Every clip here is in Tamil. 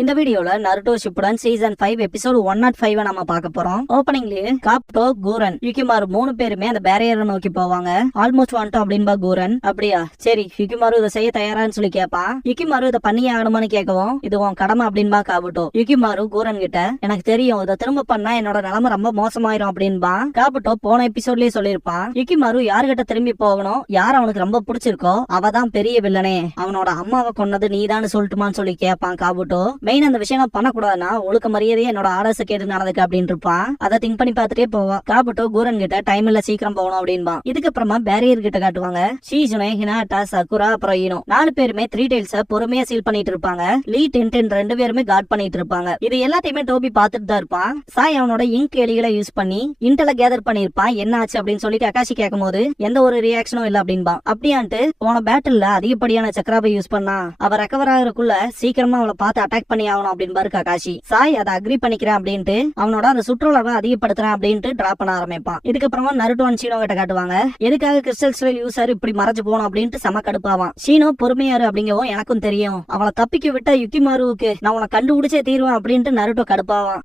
இந்த வீடியோல நருட்டோ ஷிப்புடன் சீசன் 5 எபிசோட் 105 நம்ம பார்க்க போறோம். ஓப்பனிங்லயே காப்டோ, கூரன், யுகிமாரு 3 பேருமே அந்த பேரியரை நோக்கி போவாங்க. ஆல்மோஸ்ட் வந்துட்டோம் அப்படின்பா கூரன். அப்படியா, சரி யுகிமாரு இதை செய்ய தயாரான்னு சொல்லி கேட்பான். யுகிமாரு இதை பண்ணியே ஆகணுமான்னு கேட்கவும், இது உன் கடமை அப்படின்பா காபுட்டோ. யுகிமாரு கூரன் கிட்ட, எனக்கு தெரியும் இதை திரும்ப பண்ணா என்னோட நிலைமை ரொம்ப மோசமாயிரும் அப்படின்பா. காபுட்டோ போன எபிசோட்லயே சொல்லிருப்பான், யுகிமாரு யாருகிட்ட திரும்பி போகணும், யார் அவனுக்கு ரொம்ப பிடிச்சிருக்கோ அவதான் பெரிய வில்லனே, அவனோட அம்மாவை கொன்னது நீதான்னு சொல்லட்டுமான்னு சொல்லி கேட்பான் காபுட்டோ. மெயின் அந்த விஷயம் பண்ணக்கூடாதுன்னா ஒழுக்க மரியாதையே என்னோட ஆர்டர்ஸ் கேட்டு நடந்துக்கு அப்படின்னு இருப்பான். அதை திங்க் பண்ணி பார்த்துட்டே போவான். காபுட்டோ கூரன் கிட்ட டைம் இல்ல சீக்கிரம் போகணும் அப்படின்பா. இதுக்கப்புறமா பேரியர் கிட்ட காட்டுவாங்க. ஷீஜுனே, ஹினாட்டா, சகுரா, அப்புறம் ஈனோ 4 பேருமே 3 டைல்ஸ பொறுமையா சீல் பண்ணிட்டு இருப்பாங்க. லீ, டென்டென் 2 பேருமே கார்ட் பண்ணிட்டு இருப்பாங்க. இது எல்லாத்தையுமே டோபி பார்த்துட்டு தான் இருப்பான். சாய் அவனோட இங்க் எலிகளை யூஸ் பண்ணி இன்டெல கேதர் பண்ணிருப்பான். என்ன ஆச்சு அப்படின்னு சொல்லி அகாஷி கேட்கும் போது எந்த ஒரு ரியாக்ஷனும் இல்ல அப்படின்பா. அப்படியான்ட்டு போன பேட்டில்ல அதிகப்படியான சக்கராவை யூஸ் பண்ணா அவ ரெக்கவர் ஆகிறதுக்குள்ள சீக்கிரமா அவளை பார்த்து அட்டாக் பண்ணி ஆகணும் அப்படின்னு ககாஷி. சாய் அதை அக்ரி பண்ணிக்கிறேன் அப்படின்ட்டு அவனோட அந்த சுற்றுலாவை அதிகப்படுத்துறேன் அப்படின்ட்டு டிராப் பண்ண ஆரம்பிப்பான். இதுக்கப்புறமா நருட்டோ ஷீனோ கிட்ட காட்டுவாங்க. எதுக்காக கிறிஸ்டல் ஸ்டைல் யூசர் இப்படி மறைஞ்சு போகணும் அப்படின்ட்டு செம கடுப்பாவான். ஷீனோ பொறுமையாரு அப்படிங்கவும் எனக்கும் தெரியும், அவளை தப்பிக்க விட்ட யுகிமாருவுக்கு நான் உன்னை கண்டுபிடிச்சே தீருவேன் அப்படின்ட்டு நருட்டோ கடுப்பாவான்.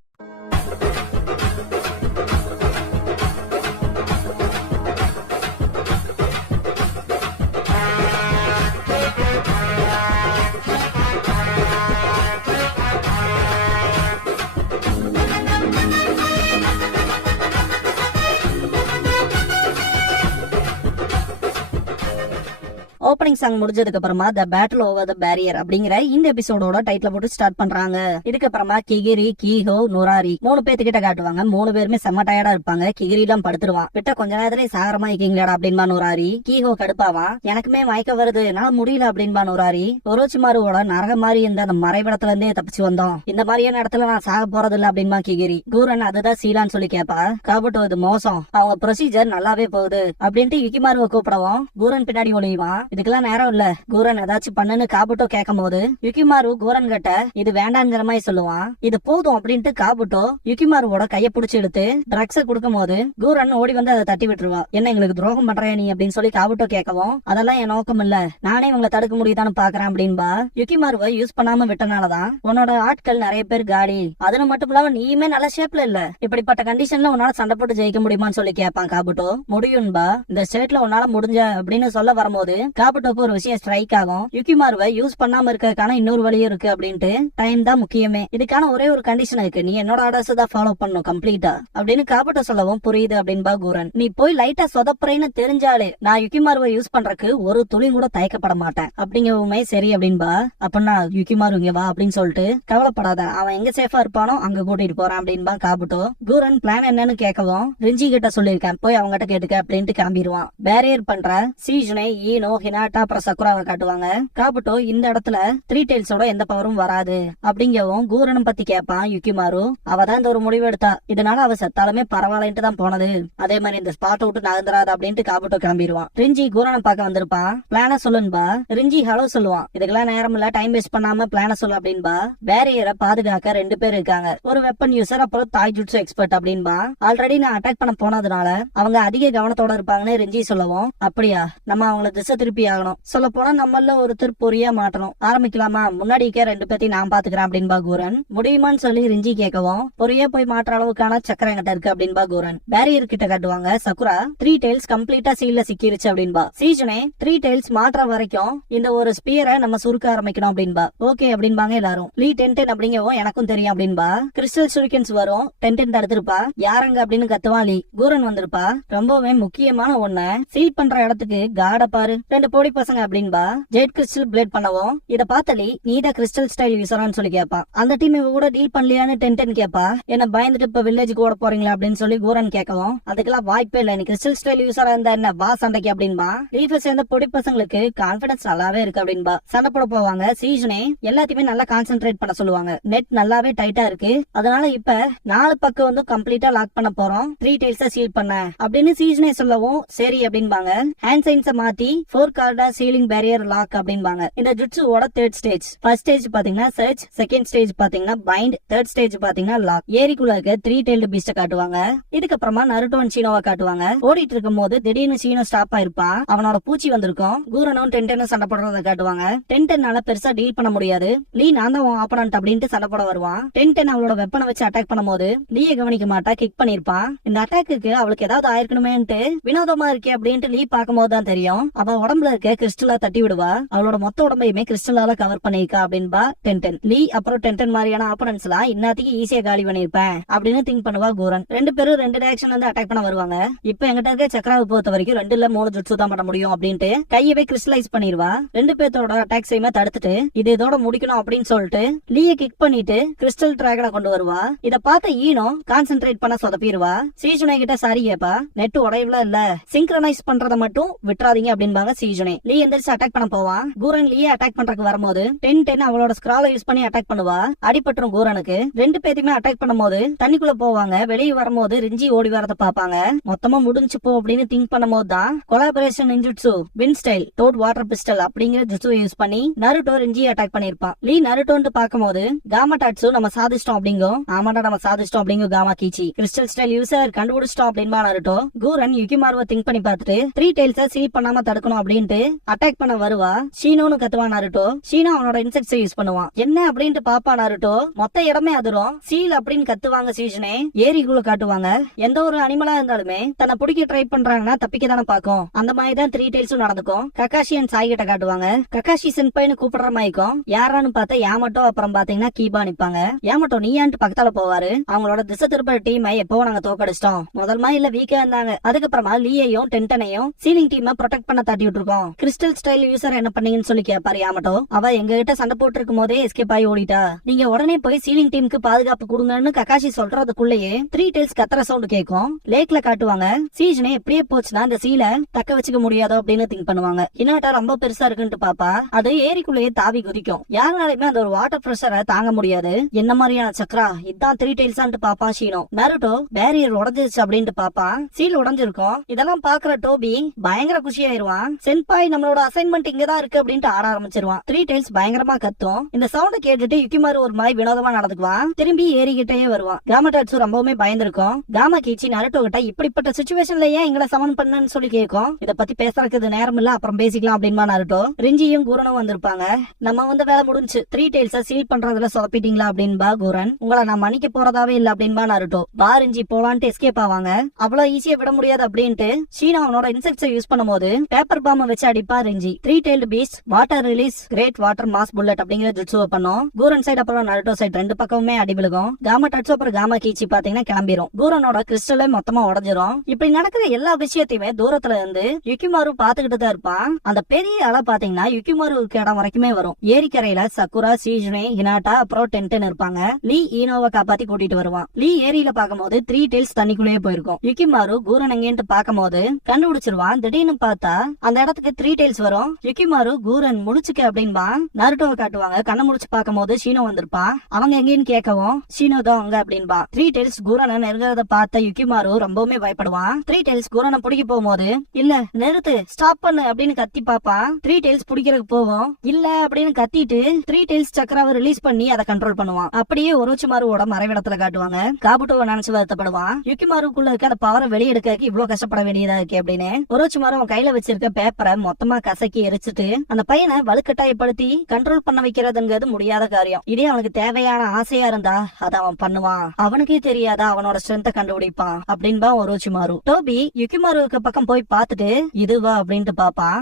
ஓப்பனிங் சாங் முடிஞ்சதுக்கு அப்புறமா தி பேட்டில் ஓவர் தி பேரியர் அப்படிங்கிற இந்த எபிசோடோட டைட்டில் போட்டு ஸ்டார்ட் பண்றாங்க. இதுக்கப்புறமா கிகிரி, கீஹோ, நுராரி 3 பேத்துக்கிட்ட காட்டுவாங்க. 3 பேருமே செம்ம டயர்டா இருப்பாங்க. கிகிரி எல்லாம் படுத்துருவான். விட்ட கொஞ்ச நேரத்திலே சாகரமா இருக்கீங்களா அப்படின்பா நுராரி. கீஹோ கடுப்பாவான். எனக்குமே மயக்க வருது, என்னால முடியல அப்படின்பா நுராரி. ஒரோச்சிமாருவோட நரக மாதிரி இருந்த அந்த மறைவிடத்துல இருந்தே தப்பிச்சு வந்தோம், இந்த மாதிரியான இடத்துல நான் சாக போறது இல்ல அப்படின்பா கிகிரி. கூரன் அதுதான் சீலான்னு சொல்லி கேப்பா. காபுட்டோ இது மோசம், அவங்க ப்ரொசீஜர் நல்லாவே போகுது அப்படின்ட்டு யுகிமாருவை கூப்பிடவும் கூரன் பின்னாடி ஒளிவான். இதுக்கெல்லாம் நேரம் இல்ல, கூரன் ஏதாச்சும் பண்ணுன்னு காபுட்டோ கேட்கும் போது யுகிமாரு கூரன் கிட்ட இது வேண்டாங்கிற மாதிரி சொல்லுவான். இது போதும் அப்படின்ட்டு காபுட்டோ யுகிமாருவோட கைய புடிச்சு எடுத்து ட்ரக்ஸ கொடுக்கும் போது கூரன் ஓடி வந்து அதை தட்டி விட்டுருவா. என்ன எங்களுக்கு துரோகம் பண்றியா நீ அப்படின்னு சொல்லி காபுட்டோ கேட்கவும், அதெல்லாம் என் நோக்கம் இல்ல, நானே உங்களை தடுக்க முடியுதான்னு பாக்குறேன் அப்படின்பா. யுகிமாருவை யூஸ் பண்ணாம விட்டனாலதான் உன்னோட ஆட்கள் நிறைய பேர் காலி, அதுல மட்டும் இல்லாம நீயுமே நல்ல ஷேப்ல இல்ல, இப்படிப்பட்ட கண்டிஷன்ல உன்னால சண்டை போட்டு ஜெயிக்க முடியுமான்னு சொல்லி கேட்பான் காபுட்டோ. முடியும்பா, இந்த ஸ்டேட்ல உன்னால முடிஞ்ச அப்படின்னு சொல்ல வரும்போது காபுட்டோக்கு ஒரு விஷயம் ஸ்ட்ரைக் ஆகும். யுகிமாருவை யூஸ் பண்ணாம இருக்கிறதுக்கான இன்னொரு வழியும் இருக்கு அப்படின்ட்டு. டைம் தான் முக்கியமே, இதுக்கான ஒரே ஒரு கண்டிஷன் இருக்கு, நீ என்னோட ஆர்டர்ஸ் தான் ஃபாலோ பண்ணணும் கம்ப்ளீட்டா அப்படின்னு காபுட்டோ சொல்லவும் புரியுது அப்படின்பா கூரன். நீ போய் லைட்டா சொதப்புறேன்னு தெரிஞ்சாலே நான் யுகிமாருவை யூஸ் பண்றதுக்கு ஒரு துளி கூட தயக்கப்பட மாட்டேன் அப்படிங்கவுமே சரி அப்படின்பா. அப்படின்னா யுகிமாரு இங்க வா அப்படின்னு சொல்லிட்டு, கவலைப்படாத, அவன் எங்க சேஃபா இருப்பானோ அங்க கூட்டிட்டு போறான் அப்படின்பா காபுட்டோ. கூரன் பிளான் என்னன்னு கேட்கவும், ரிஞ்சி கிட்ட சொல்லிருக்கேன், போய் அவங்ககிட்ட கேட்டுக்க அப்படின்ட்டு கிளம்பிடுவான். பேரியர் பண்ற சீஜுனே, ஈனோ, ஹினாட்டா, அப்புறம் சக்குராவை காட்டுவாங்க. காபுட்டோ இந்த இடத்துல 3 டைல்ஸோட எந்த பவரும் வராது அப்படிங்கவும் கூரனும் பத்தி கேட்பான் யுகிமாரு. அவதான் இந்த ஒரு முடிவு எடுத்தா, இதனால அவ செத்தாலுமே பரவாயில்லைன்ட்டு தான் போனது, அதே மாதிரி இந்த ஸ்பாட்டை விட்டு நகர்ந்துராது அப்படின்ட்டு காபுட்டோ கிளம்பிடுவான். ரிஞ்சி கூரனை பார்க்க வந்திருப்பான். பிளான சொல்லுன்பா. ரிஞ்சி ஹலோ சொல்லுவான். இதுக்கெல்லாம் நேரம் இல்ல, டைம் வேஸ்ட் பண்ணாம பிளான சொல்லு அப்படின்பா. பேரியரை பாதுகாக்க 2 பேர் இருக்காங்க, ஒரு வெப்பன் யூசர் அப்புறம் தாய் ஜுட்சு எக்ஸ்பர்ட் அப்படின்பா. ஆல்ரெடி நான் அட்டாக் பண்ண போனதுனால அவங்க அதிக கவனத்தோட இருப்பாங்கன்னு ரிஞ்சி சொல்லவும், அப்படியா, நம்ம அவங்கள திசை திருப்பி ஆகணும், சொல்ல போனா நம்மள ஒருத்தர் பொறியா மாட்டணும், ஆரம்பிக்கலாமா, முன்னாடி 2 பேத்தையும் நான் பாத்துக்கிறேன் அப்படின்பா கூரன். முடியுமான்னு சொல்லி ரிஞ்சி கேட்கவும், பொறியா போய் மாற்ற அளவுக்கான சக்கரம் என்கிட்ட இருக்கு அப்படின்பா கூரன். பேரியர் கிட்ட காட்டுவாங்க. சக்குரா 3 டைல்ஸ் கம்ப்ளீட்டா சீல்ல சிக்கிருச்சு அப்படின்பா. சீஜனே 3 டைல்ஸ் மாற்ற வரைக்கும் இந்த ஒரு ஸ்பியரை நம்ம சுருக்க ஆரம்பிக்கணும் அப்படின்பா. ஓகே அப்படின்பாங்க எல்லாரும். லீ, டென்டென் அப்படிங்கவும் எனக்கும் தெரியும் அப்படின்பா. கிறிஸ்டல் சுரிக்கன்ஸ் வரும், டென்டென் தடுத்திருப்பா. யாரங்க அப்படின்னு கத்துவான் லீ. கூரன் வந்திருப்பா. ரொம்பவே முக்கியமான ஒண்ணு சீல் பண்ற இடத்துக்கு கார்ட பாரு, 2 போடி பசங்க அப்படின்பா. ஜெட் கிறிஸ்டல் பிளேட் பண்ணவும் இத பார்த்தலி நீதான் கிறிஸ்டல் ஸ்டைல் யூசரான்னு சொல்லி கேட்பான். அந்த டீம் இவ கூட டீல் பண்ணலையான்னு டென்டென் கேப்பா. என்ன பயந்துட்டு இப்ப வில்லேஜுக்கு ஓட போறீங்களா அப்படின்னு சொல்லி கூரன் கேட்கவும், அதுக்கெல்லாம் வாய்ப்பே இல்ல, நீ கிறிஸ்டல் ஸ்டைல் யூசரா இருந்தா என்ன, வா சண்டைக்கு அப்படின்பா. லீஃபை சேர்ந்த பொடி பசங்களுக்கு கான்பிடன்ஸ் நல்லாவே இருக்கு அப்படின்பா. சண்டை போட போவாங்க. சீசனே எல்லாத்தையுமே நல்லா கான்சென்ட்ரேட் பண்ண சொல்லுவாங்க. நெட் நல்லாவே டைட்டா இருக்கு, அதனால இப்ப 4 பக்கம் வந்து கம்ப்ளீட்டா லாக் பண்ண போறோம், 3 டைல்ஸ சீல் பண்ண அப்படின்னு சீசனே சொல்லவும் சரி அப்படின்பாங்க. ஹேண்ட் சைன்ஸ மாத்தி 4 கால்ட் சீலிங் பேரியர் லாக் அப்படிம்பாங்க. இந்த ஜுட்சுவோட தேர்ட் ஸ்டேஜ். ஃபர்ஸ்ட் ஸ்டேஜ் பாத்தீங்கன்னா சர்ச், செகண்ட் ஸ்டேஜ் பாத்தீங்கன்னா பைண்ட், தேர்ட் ஸ்டேஜ் பாத்தீங்கன்னா லாக். ஏரிக்குள்ள இருக்க 3 tailed beast காட்டுவாங்க. இதுக்கப்புறமா நருட்டோ அண்ட் ஷீனோவை காட்டுவாங்க. ஓடிட்டு இருக்கும் போது திடீர்னு ஷீனோ ஸ்டாப் ஆயிருப்பான். அவனோட பூச்சி வந்திருக்கும். கூரனும் டென்டனும் சண்டை போடுறத காட்டுவாங்க. டென்டனால பெருசா டீல் பண்ண முடியாது. லீ நான் தான் ஆப்பனன்ட் அப்படின்ட்டு சண்டை போட வருவான். டென்டன் அவளோட வெப்பனை வச்சு அட்டாக் பண்ணும்போது லீயை கவனிக்க மாட்டா, கிக் பண்ணிருப்பான். இந்த அட்டாக்கு அவளுக்கு ஏதாவது ஆயிருக்கணுமேன்ட்டு வினோதமா இருக்கே அப்படின்ட்டு லீ பார்க்கும்போது தான் தெரியும் அவ உடம்புல இருக்க கிறிஸ்டலா தட்டி விடுவா. அவளோட மொத்த உடம்பையுமே கிறிஸ்டலால கவர் பண்ணிருக்கா அப்படின்பா டென்டன். லீ அப்புறம் டென்டன் மாதிரியான ஆப்பனன்ஸ் எல்லாம் இன்னத்துக்கு ஈஸியா காலி பண்ணிருப்பேன் அப்படின்னு திங்க் பண்ணுவா கூரன். 2 பேரும் 2 டைரக்ஷன்ல இருந்து அட்டாக் பண்ண வருவாங்க. இப்ப எங்கிட்ட இருக்க சக்கராவை பொறுத்த வரைக்கும் 2 இல்ல 3 ஜுட்சு தான் பண்ண முடியும் அப்படின்ட்டு கையவே கிறிஸ்டலைஸ் பண்ணிருவா. 2 பேர்த்தோட அட்டாக் செய்யுமே தடுத்துட்டு இது இதோட முடிக்கணும் அப்படின்னு சொல்லிட்டு லீய கிக் பண்ணிட்டு கிறிஸ்டல் டிராகனை கொண்டு வருவா. இத பார்த்த ஈனோ கான்சென்ட்ரேட் பண்ண சொதப்பிடுவா. சீஜுனே கிட்ட சாரி கேப்பா. நெட் உடையவுல இல்ல, சிங்க்ரனைஸ் பண்றத மட்டும் விட்டுறாதீங்க அப்படின்பாங்க சீஜுனே. லீ எந்திரிச்சு அட்டாக் பண்ண போவான். கூரன் லீய அட்டாக் பண்றதுக்கு வரும்போது 10 அவளோட ஸ்கிரால யூஸ் பண்ணி அட்டாக் பண்ணுவா. அடிபட்டுரும் கூரனுக்கு. 2 பேத்தையுமே அட்டாக் பண்ணும்போது தண்ணிக்குள்ள போவாங்க. வெளியே வரும்போது ரிஞ்சி ஓடி வரத பாப்பாங்க. மொத்தமா முடிஞ்சு போ அப்படின்னு திங்க் பண்ணும்போது தான் கொலாபரேஷன் நின்ஜுட்சு வின் ஸ்டைல் டோட் வாட்டர் பிஸ்டல் அப்படிங்கிற ஜுட்சுவை யூஸ் பண்ணி நருட்டோ ரிஞ்சி அட்டாக் பண்ணிருப்பான். லீ நருட்டோன்னு பாக்கும்போது காமா டாட்சு நம்ம சாதிச்சிட்டோம் அப்படிங்கும். ஆமாடா நம்ம சாதிச்சிட்டோம் அப்படிங்கும் காமா கீச்சி. கிறிஸ்டல் ஸ்டைல் யூசர் கண்டுபிடிச்சிட்டோம் அப்படின்பா நருட்டோ. கூரன் யுகிமாருவை திங்க் பண்ணி பார்த்துட்டு 3 tailஸ் சீல் பண்ணாம தடுக்கணும் அப்படின்ட்டு அட்டாக் பண்ண வருவா. ஷீனோன்னு கத்துவா நருட்டோ. ஷீனோ அவனோட இன்செக்ட்ஸ் யூஸ் பண்ணுவான். என்ன அப்படின்ட்டு பாப்பா நருட்டோ. மொத்த இடமே அதிரும். சீல் அப்படின்னு கத்துவாங்க சீஜனே. ஏரிக்குள்ள காட்டுவாங்க. எந்த ஒரு அனிமலா இருந்தாலுமே தன்னை பிடிக்க ட்ரை பண்றாங்கன்னா தப்பிக்க தானே பாக்கும். அந்த மாதிரி தான் 3 tailஸும் நடந்துக்கும். கக்காஷி அண்ட் சாய் கிட்ட காட்டுவாங்க. கக்காஷி சென்பாய்னு கூப்பிடுற மாதிரிக்கும். யாரான்னு பார்த்தா யாமட்டோ, அப்புறம் பாத்தீங்கன்னா கீபா நிப்பாங்க. யாமட்டோ நீயான்ட்டு பக்கத்தால போவாரு. அவங்களோட திசை திருப்ப டீமை எப்போ நாங்க தோக்கடிச்சிட்டோம். முதல் மாதிரி இல்ல வீக்கா இருந்தாங்க. அதுக்கப்புறமா லீயையும் டென்டனையும் சீலிங் டீமை ப்ரொடெக்ட் பண்ண தட்டி விட்டுருக்கோம். கிறிஸ்டல் ஸ்டைல் யூசர் என்ன பண்ணீங்கன்னு சொல்லி கேட்பாரு யாமட்டோ. அவ எங்க கிட்ட சண்டை போட்டு இருக்கும் போதே எஸ்கேப் ஆகி ஓடிட்டா. நீங்க உடனே போய் சீலிங் டீமுக்கு பாதுகாப்பு கொடுங்கன்னு கக்காஷி சொல்றதுக்குள்ளேயே 3 tails கத்துற சவுண்ட் கேட்கும். லேக்ல காட்டுவாங்க. சீஜனே எப்படியே போச்சுன்னா அந்த சீலை தக்க வச்சுக்க முடியாதோ அப்படின்னு திங்க் பண்ணுவாங்க. ஹினாட்டா ரொம்ப பெருசா இருக்குன்னு பாப்பா. அது ஏரிக்குள்ளேயே தாவி குதிக்கும். யாருனாலுமே அந்த ஒரு வாட்டர் பிரஷரை தாங்க முடியாது. என்ன மாதிரியான சக்கரா இதான் 3 tails பாப்பா ஷீனோ. நருட்டோ பேரியர் உடஞ்சிருச்சு அப்படின்ட்டு பாப்பா. சீல் உடஞ்சிருக்கும். இதெல்லாம் பாக்குற டோபி பயங்கர குஷியாயிருவான். சென்பாய் நம்மளோட அசைன்மெண்ட் இங்கதான் இருக்கு அப்படின்ட்டு ஆட ஆரம்பிச்சிருவான். 3 tails பயங்கரமா கத்தும். இந்த சவுண்ட கேட்டுட்டு யுகிமாரு ஒரு மாதிரி வினோதமா நடந்துக்குவான். திரும்பி ஏறிக்கிட்டே வருவான். காமடாட்சு ரொம்பவுமே பயந்துருக்கும். காமா கீச்சி நருட்டோ கிட்ட இப்படிப்பட்ட சிச்சுவேஷன்ல ஏன் எங்களை சமன் பண்ணுன்னு சொல்லி கேட்கும். இத பத்தி பேசுறதுக்கு நேரம் இல்ல, அப்புறம் பேசிக்கலாம் அப்படின்பா நருட்டோ. ரிஞ்சியும் கூரனும் வந்திருப்பாங்க. நம்ம வந்து வேலை முடிஞ்சு 3 tails சீல் பண்றதுல சொதப்பிட்டீங்களா அப்படின்பா கூரன். உங்களை நான் மன்னிக்க போறதாவே இல்ல அப்படின்பா நருட்டோ. பா ரிஞ்சி போலான்ட்டு எஸ்கேப் ஆவாங்க. அவ்வளவு ஈஸியா விட முடியாது அப்படின்ட்டு ஷீனா அவனோட இன்செக்ட்ஸை யூஸ் பண்ணும்போது பேப்பர் பாம் வச்சு அடிப்பா ரிஞ்சி. 3 tailed beast water release great water mass bullet அப்படிங்கிற ஜுட்சுவை பண்ணும். கூரன் சைடு அப்புறம் நருட்டோ சைடு 2 பக்கமுமே அடி விழுகும். காமா டாட்சு அப்புறம் காமா கீச்சி பாத்தீங்கன்னா கிளம்பிரும். கூரனோட கிறிஸ்டலே மொத்தமா உடஞ்சிரும். இப்படி நடக்கிற எல்லா விஷயத்தையுமே தூரத்துல இருந்து யுகிமாரு பாத்துக்கிட்டு தான் இருப்பான். அந்த பெரிய அலை பாத்தீங்கன்னா யுகிமாருக்கு இடம் வரைக்குமே வரும். ஏரிக்கரையில சக்குரா, சீஜுனே, ஹினாட்டா அப்புறம் டென்டன் இருப்பாங்க. லீ ஈனோவை காப்பாத்தி கூட்டிட்டு வருவான். லீ ஏரியில பாக்கும்போது 3 tails தண்ணிக்குள்ளேயே போயிருக்கும். யுகிமாரு கூரன் எங்கேன்னு பாக்கும்போது கண்டுபிடிச்சிருவான். திடீர்னு பார்த்தா அந்த இடத்துக்கு 3 tails வரும். யுகிமாரு கூரன் முடிச்சுக்க அப்படின்பா. நருட்டோவை காட்டுவாங்க. கண்ணை முடிச்சு பாக்கும்போது ஷீனோ வந்திருப்பான். அவங்க எங்கேன்னு கேட்கவும் ஷீனோ தான் அங்க அப்படின்பா. 3 tails கூரனை நெருங்கிறத பார்த்த யுகிமாரு ரொம்பவுமே பயப்படுவான். 3 tails கூரனை பிடிக்க போகும்போது இல்ல நிறுத்து ஸ்டாப் பண்ணு அப்படின்னு கத்தி பாப்பான். 3 tails பிடிக்கிறதுக்கு போவோம். இல்ல அப்படின்னு கத்திட்டு 3 tails சக்கராவை ரிலீஸ் பண்ணி அதை கண்ட்ரோல் பண்ணுவான். அப்படியே ஒரோச்சிமாருவோட மறைவிடத்துல காட்டுவாங்க. காபுட்டோவை நினைச்சு வருத்தப்படுவான். யுகிமாருக்குள்ள இருக்க அந்த பவரை வெளியெடுக்க இவ்வளவு கஷ்டப்பட வேண்டியதா இருக்கு அப்படின்னு. ஒரோச்சிமாரு அவன் கையில வச்சிருக்க பேப்பரை மொத்தமா கசக்கி எரிச்சிட்டு அந்த பையனை வலுக்கட்டாயப்படுத்தி கண்ட்ரோல் பண்ண வைக்கிறதுங்கிறது முடியாத காரியம். இதே அவனுக்கு தேவையான ஆசையா இருந்தா அதை அவன் பண்ணுவான். அவனுக்கே தெரியாதா அவனோட ஸ்ட்ரென்த்தை கண்டுபிடிப்பான் அப்படின்பா ஒரோச்சிமாரு. டோபி யுகிமாருக்கு பக்கம் போய் பார்த்துட்டு இதுவா அப்படின்ட்டு பாப்பான்.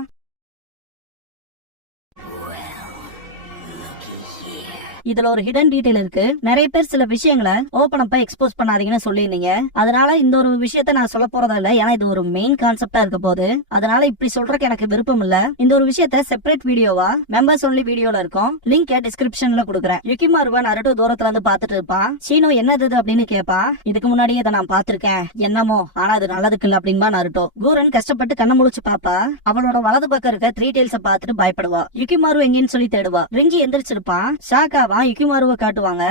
இதுல ஒரு ஹிடன் டீடைல் இருக்கு. நிறைய பேர் சில விஷயங்களை ஓபன் அப்ப எக்ஸ்போஸ் பண்ணாதீங்கன்னு சொல்லிருந்தீங்க. அதனால இந்த ஒரு விஷயத்த நான் சொல்ல போறதா இல்ல. ஏன்னா இது ஒரு மெயின் கான்செப்டா இருக்க போது. அதனால இப்படி சொல்றதுக்கு எனக்கு விருப்பம் இல்ல. இந்த ஒரு விஷயத்த செப்பரேட் வீடியோவா மெம்பர்ஸ் ஒன்லி வீடியோல இருக்கும். லிங்க் டிஸ்கிரிப்ஷன்ல கொடுக்குறேன். யுகிமாருவா நருட்டோ தூரத்துல இருந்து பாத்துட்டு இருப்பான். சீனோ என்னது அப்படின்னு கேப்பா. இதுக்கு முன்னாடியே இதை நான் பாத்திருக்கேன் என்னமோ, ஆனா அது நல்லதுக்கு இல்ல அப்படின்பா நருட்டோ. கூரன் கஷ்டப்பட்டு கண்ண முழிச்சு பாப்பா. அவளோட வலது பக்கம் இருக்க 3 tails பாத்துட்டு பயப்படுவா. யுகிமாரு எங்கன்னு சொல்லி தேடுவா. ரிஞ்சி எந்திரிச்சிருப்பான். ஷாக்கா யுகிமாருவை காட்டுவாங்க.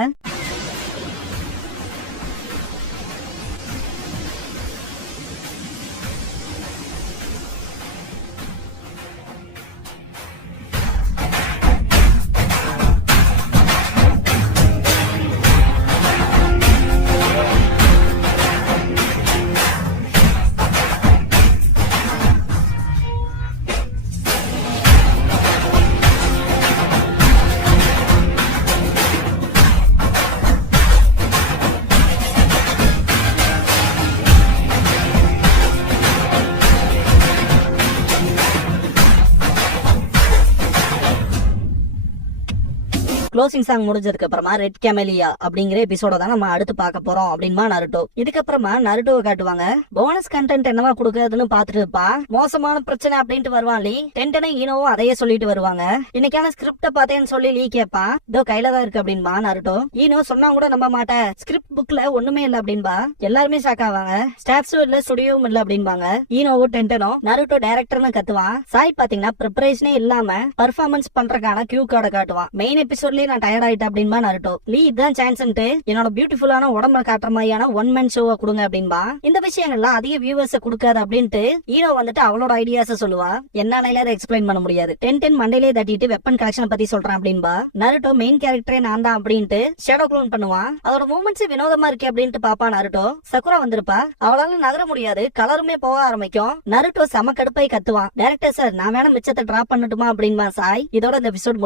க்ளோசிங் சாங் முடிஞ்சதுக்கு அப்புறமா ரெட் கெமலியா அப்படிங்கிற எபிசோட தான் நம்ம அடுத்து பார்க்க போறோம் அப்படின்மா நருட்டோ. இதுக்கப்புறமா நருட்டோவை காட்டுவாங்க. போனஸ் கண்டென்ட் என்னவா கொடுக்கறதுன்னு பாத்துட்டு இருப்பா. மோசமான பிரச்சனை அப்படின்ட்டு வருவான் லீ. டென்டனும் ஈனோவும் அதையே சொல்லிட்டு வருவாங்க. இன்னைக்கான ஸ்கிரிப்ட பார்த்தேன்னு சொல்லி லீ கேப்பா. இதோ கையில தான் இருக்கு அப்படின்பா நருட்டோ. ஈனோ சொன்னா கூட நம்ப மாட்டேன், ஸ்கிரிப்ட் புக்ல ஒண்ணுமே இல்ல அப்படின்பா. எல்லாருமே ஷாக் ஆவாங்க. ஸ்டாஃப்ஸும் இல்ல, ஸ்டுடியோவும் இல்ல அப்படின்பாங்க. ஈனோவும் டென்டனும் நருட்டோ டைரக்டர்னு கத்துவான். சாய் பாத்தீங்கன்னா ப்ரிப்பரேஷனே இல்லாம பர்ஃபார்மன்ஸ் பண்றதுக்கான கியூ கார்டை காட்டுவான். மெயின் எபிசோட்லயே நான் டயர்ட் ஆயிட்டேன் அப்படின்பா நருட்டோ. லீ இதான் சான்ஸ்ன்ட்டு என்னோட பியூட்டிஃபுல்லான உடம்ப காட்டுற மாதிரியான ஒன் மேன் ஷோவை கொடுங்க அப்படின்பா. இந்த விஷயங்கள்லாம் அதிக வியூவர்ஸ் கொடுக்காது அப்படின்ட்டு ஹீரோ வந்துட்டு அவளோட ஐடியாஸ சொல்லுவா. என்னால அதை எக்ஸ்பிளைன் பண்ண முடியாது. 10 மண்டையிலே தட்டிட்டு வெப்பன் கலெக்ஷன் பத்தி சொல்றான் அப்படின்பா. நருட்டோ மெயின் கேரக்டரே நான் தான் அப்படின்ட்டு ஷேடோ க்ளோன் பண்ணுவான். அதோட மூமெண்ட்ஸ் வினோதமா இருக்கு அப்படின்ட்டு பாப்பா நருட்டோ. சக்குரா வந்திருப்பா. அவளால நகர முடியாது, கலருமே போக ஆரம்பிக்கும். நருட்டோ செம கடுப்பாய் கத்துவான். டைரக்டர் சார், நான் வேணா மிச்சத்தை டிராப் பண்ணட்டுமா அப்படின்பா சாய். இதோட இந்த எபிசோட்